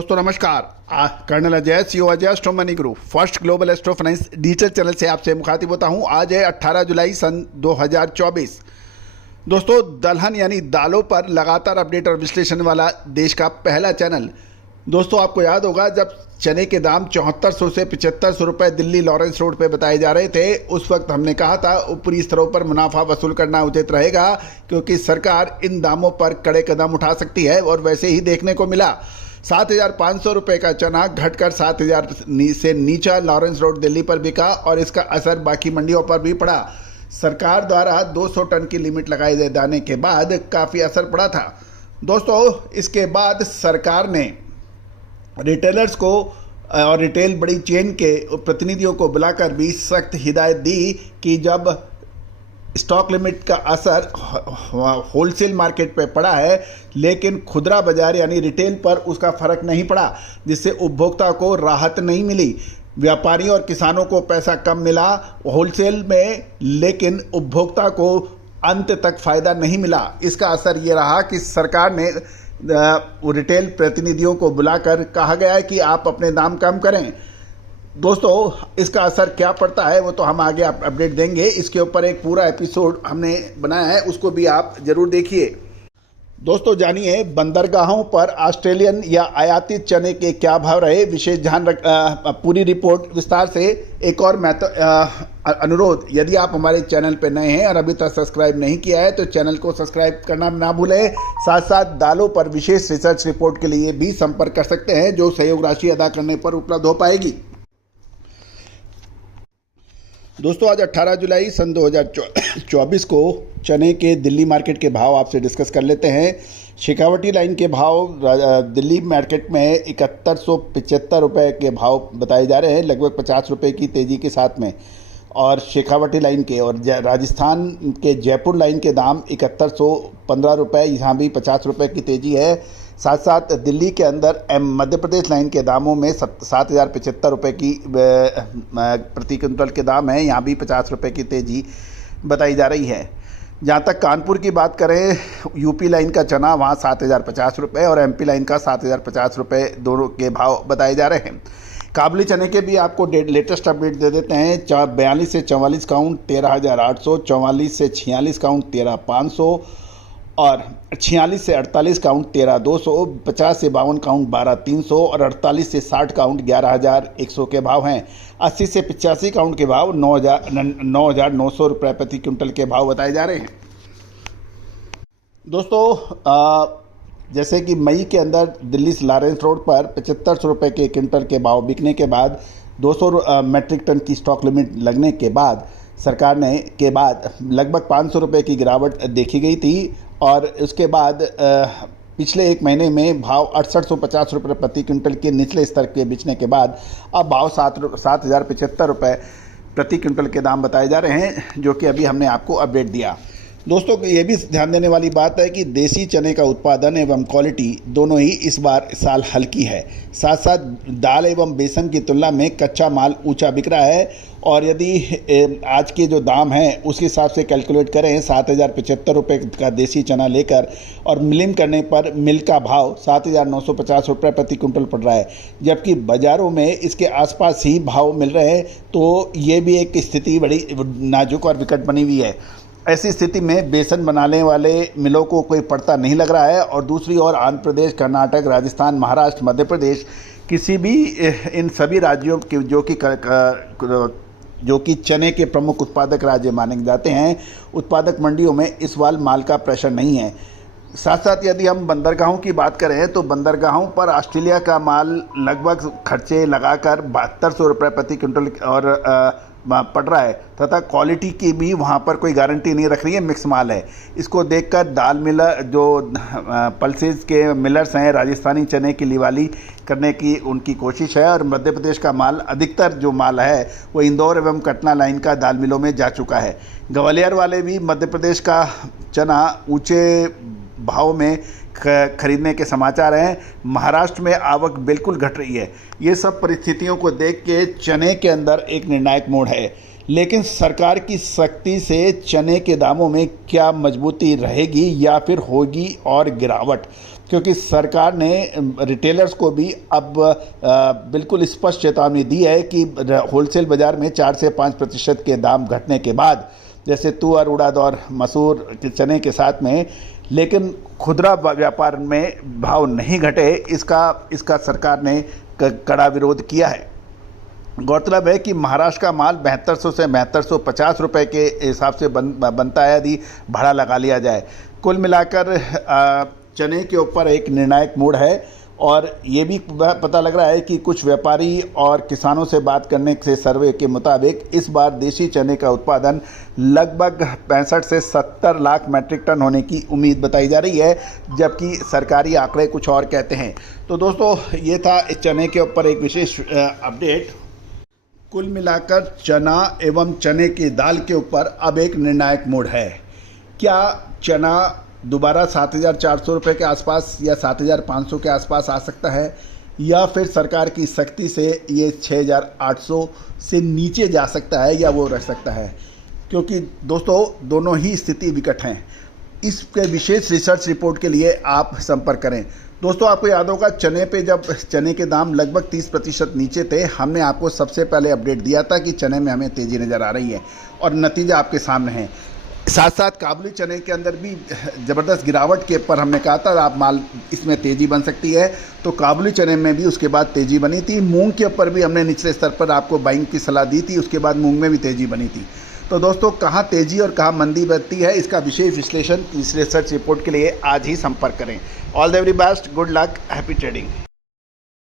दोस्तों नमस्कार। Colonel Ajay, CEO Ajay astro money group first global astro finance digital channel से आपसे मुखातिब होता हूं। आज है 18 जुलाई सन 2024। दोस्तों, दलहन यानी दालों पर लगातार अपडेट और विश्लेषण वाला देश का पहला चैनल। दोस्तों, आपको याद होगा जब चने के दाम 7400 से 7500 रुपये दिल्ली लॉरेंस रोड पे बताए जा रहे थे, उस वक्त हमने कहा था ऊपरी स्तरों पर मुनाफा वसूल करना उचित रहेगा क्योंकि सरकार इन दामों पर कड़े कदम उठा सकती है। और वैसे ही देखने को मिला। 7500 रुपये का चना घटकर 7000 से नीचा लॉरेंस रोड दिल्ली पर बिका और इसका असर बाकी मंडियों पर भी पड़ा। सरकार द्वारा 200 टन की लिमिट लगाए जाने के बाद काफ़ी असर पड़ा था। दोस्तों, इसके बाद सरकार ने रिटेलर्स को और रिटेल बड़ी चेन के प्रतिनिधियों को बुलाकर भी सख्त हिदायत दी कि जब स्टॉक लिमिट का असर होलसेल मार्केट पे पड़ा है लेकिन खुदरा बाजार यानी रिटेल पर उसका फर्क नहीं पड़ा, जिससे उपभोक्ता को राहत नहीं मिली। व्यापारियों और किसानों को पैसा कम मिला होलसेल में, लेकिन उपभोक्ता को अंत तक फायदा नहीं मिला। इसका असर ये रहा कि सरकार ने रिटेल प्रतिनिधियों को बुलाकर कहा गया है कि आप अपने दाम कम करें। दोस्तों, इसका असर क्या पड़ता है वो तो हम आगे अपडेट देंगे। इसके ऊपर एक पूरा एपिसोड हमने बनाया है, उसको भी आप जरूर देखिए। दोस्तों, जानिए बंदरगाहों पर ऑस्ट्रेलियन या आयातित चने के क्या भाव रहे, विशेष ध्यान पूरी रिपोर्ट विस्तार से। एक और अनुरोध, यदि आप हमारे चैनल पर नए हैं और अभी तक सब्सक्राइब नहीं किया है तो चैनल को सब्सक्राइब करना ना भूलें। साथ साथ दालों पर विशेष रिसर्च रिपोर्ट के लिए भी संपर्क कर सकते हैं जो सहयोग राशि अदा करने पर उपलब्ध हो पाएगी। दोस्तों, आज 18 जुलाई सन 2024 को चने के दिल्ली मार्केट के भाव आपसे डिस्कस कर लेते हैं। शेखावटी लाइन के भाव दिल्ली मार्केट में 7175 रुपये के भाव बताए जा रहे हैं, लगभग 50 रुपये की तेज़ी के साथ में। और शेखावटी लाइन के और राजस्थान के जयपुर लाइन के दाम 7115 रुपये, यहाँ भी 50 रुपये की तेज़ी है। साथ साथ दिल्ली के अंदर मध्य प्रदेश लाइन के दामों में 7075 रुपये की प्रति क्विंटल के दाम है, यहाँ भी 50 रुपये की तेज़ी बताई जा रही है। जहाँ तक कानपुर की बात करें, यूपी लाइन का चना वहाँ 7050 रुपये और एमपी लाइन का 7050 रुपये दोनों के भाव बताए जा रहे हैं। काबुली चने के भी आपको लेटेस्ट अपडेट दे देते हैं। 42 से 44 काउंट 13800, 44 से 46 काउंट 13500 और 46 से 48 काउंट 13200, 50 से 52 काउंट 12300 और 48 से 60 काउंट 11100 के भाव हैं। 80 से 85 काउंट के भाव 9900 रुपये प्रति क्विंटल के भाव बताए जा रहे हैं। दोस्तों, जैसे कि मई के अंदर दिल्ली लॉरेंस रोड पर 7500 रुपये के क्विंटल के भाव बिकने के बाद 200 मैट्रिक टन की स्टॉक लिमिट लगने के बाद सरकार ने लगभग 500 रुपये की गिरावट देखी गई थी और उसके बाद पिछले एक महीने में भाव 6850 रुपये प्रति क्विंटल के निचले स्तर के बिकने के बाद अब भाव 7075 रुपये प्रति क्विंटल के दाम बताए जा रहे हैं, जो कि अभी हमने आपको अपडेट दिया। दोस्तों, ये भी ध्यान देने वाली बात है कि देसी चने का उत्पादन एवं क्वालिटी दोनों ही इस साल हल्की है। साथ साथ दाल एवं बेसन की तुलना में कच्चा माल ऊंचा बिक रहा है और यदि आज के जो दाम हैं उसके हिसाब से कैलकुलेट करें 7075 रुपये का देसी चना लेकर और मिलिंग करने पर मिल का भाव 7950 रुपये प्रति क्विंटल पड़ रहा है, जबकि बाज़ारों में इसके आसपास ही भाव मिल रहे हैं। तो ये भी एक स्थिति बड़ी नाजुक और विकट बनी हुई है। ऐसी स्थिति में बेसन बनाने वाले मिलों को कोई पड़ता नहीं लग रहा है और दूसरी ओर आंध्र प्रदेश, कर्नाटक, राजस्थान, महाराष्ट्र, मध्य प्रदेश, किसी भी इन सभी राज्यों के जो कि चने के प्रमुख उत्पादक राज्य माने जाते हैं, उत्पादक मंडियों में इस बार माल का प्रेशर नहीं है। साथ साथ यदि हम बंदरगाहों की बात करें तो बंदरगाहों पर ऑस्ट्रेलिया का माल लगभग खर्चे लगाकर 7200 रुपये प्रति क्विंटल और पड़ रहा है तथा क्वालिटी की भी वहाँ पर कोई गारंटी नहीं रख रही है, मिक्स माल है। इसको देखकर दाल मिलर जो पल्सेस के मिलर्स हैं, राजस्थानी चने की लिवाली करने की उनकी कोशिश है और मध्य प्रदेश का माल, अधिकतर जो माल है वो इंदौर एवं कटना लाइन का दाल मिलों में जा चुका है। ग्वालियर वाले भी मध्य प्रदेश का चना ऊँचे भाव में खरीदने के समाचार हैं। महाराष्ट्र में आवक बिल्कुल घट रही है। ये सब परिस्थितियों को देख के चने के अंदर एक निर्णायक मोड़ है, लेकिन सरकार की सख्ती से चने के दामों में क्या मजबूती रहेगी या फिर होगी और गिरावट, क्योंकि सरकार ने रिटेलर्स को भी अब बिल्कुल स्पष्ट चेतावनी दी है कि होलसेल बाज़ार में 4 से 5% के दाम घटने के बाद, जैसे तुअर, उड़द और मसूर के चने के साथ में, लेकिन खुदरा व्यापार में भाव नहीं घटे, इसका सरकार ने कड़ा विरोध किया है। गौरतलब है कि महाराष्ट्र का माल 7200 से 7250 रुपये के हिसाब से बनता है यदि भाड़ा लगा लिया जाए। कुल मिलाकर चने के ऊपर एक निर्णायक मोड़ है और ये भी पता लग रहा है कि कुछ व्यापारी और किसानों से बात करने से सर्वे के मुताबिक इस बार देशी चने का उत्पादन लगभग 65 से 70 लाख मैट्रिक टन होने की उम्मीद बताई जा रही है, जबकि सरकारी आंकड़े कुछ और कहते हैं। तो दोस्तों, ये था इस चने के ऊपर एक विशेष अपडेट। कुल मिलाकर चना एवं चने की दाल के ऊपर अब एक निर्णायक मोड़ है। क्या चना दोबारा 7,400 रुपये के आसपास या 7,500 के आसपास आ सकता है, या फिर सरकार की सख्ती से ये 6,800 से नीचे जा सकता है या वो रह सकता है? क्योंकि दोस्तों, दोनों ही स्थिति विकट हैं। इसके विशेष रिसर्च रिपोर्ट के लिए आप संपर्क करें। दोस्तों, आपको याद होगा चने पे जब चने के दाम लगभग 30% नीचे थे, हमने आपको सबसे पहले अपडेट दिया था कि चने में हमें तेज़ी नज़र आ रही है और नतीजा आपके सामने है। साथ साथ काबुली चने के अंदर भी ज़बरदस्त गिरावट के ऊपर हमने कहा था आप माल इसमें तेज़ी बन सकती है, तो काबुली चने में भी उसके बाद तेज़ी बनी थी। मूंग के ऊपर भी हमने निचले स्तर पर आपको बाइंग की सलाह दी थी, उसके बाद मूंग में भी तेज़ी बनी थी। तो दोस्तों, कहाँ तेज़ी और कहाँ मंदी बढ़ती है, इसका विशेष विश्लेषण इस रिसर्च रिपोर्ट के लिए आज ही संपर्क करें। All the very best, good luck, happy trading.